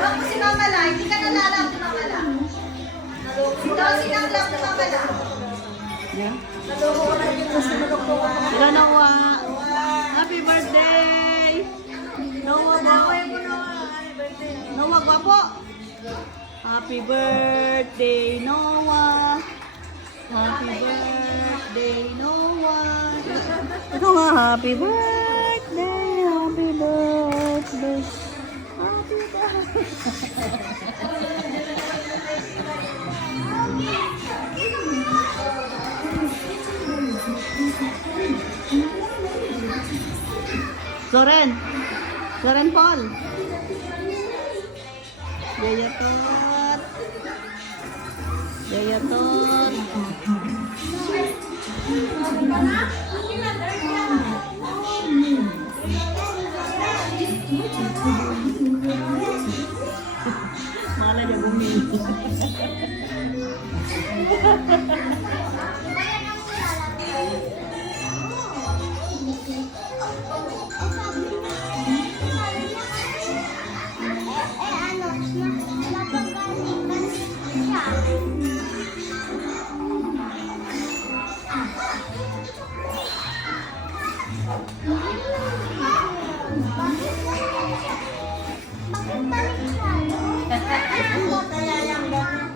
Ako si Mama La, hindi ka nalala si Mama La. Ito si Nanglang si Mama La. Yeah. Naloko ko na yun sa naloko. Sila Noah. Happy birthday! Noah, Noah. Noah, gwapo. Happy birthday, Noah. Happy birthday, Noah. Ito nga, happy birthday, happy birthday. Happy birthday. Loren. Loren Paul. Yayatot. Yayatot. Malah dia bumi. Kaya yung gano'n.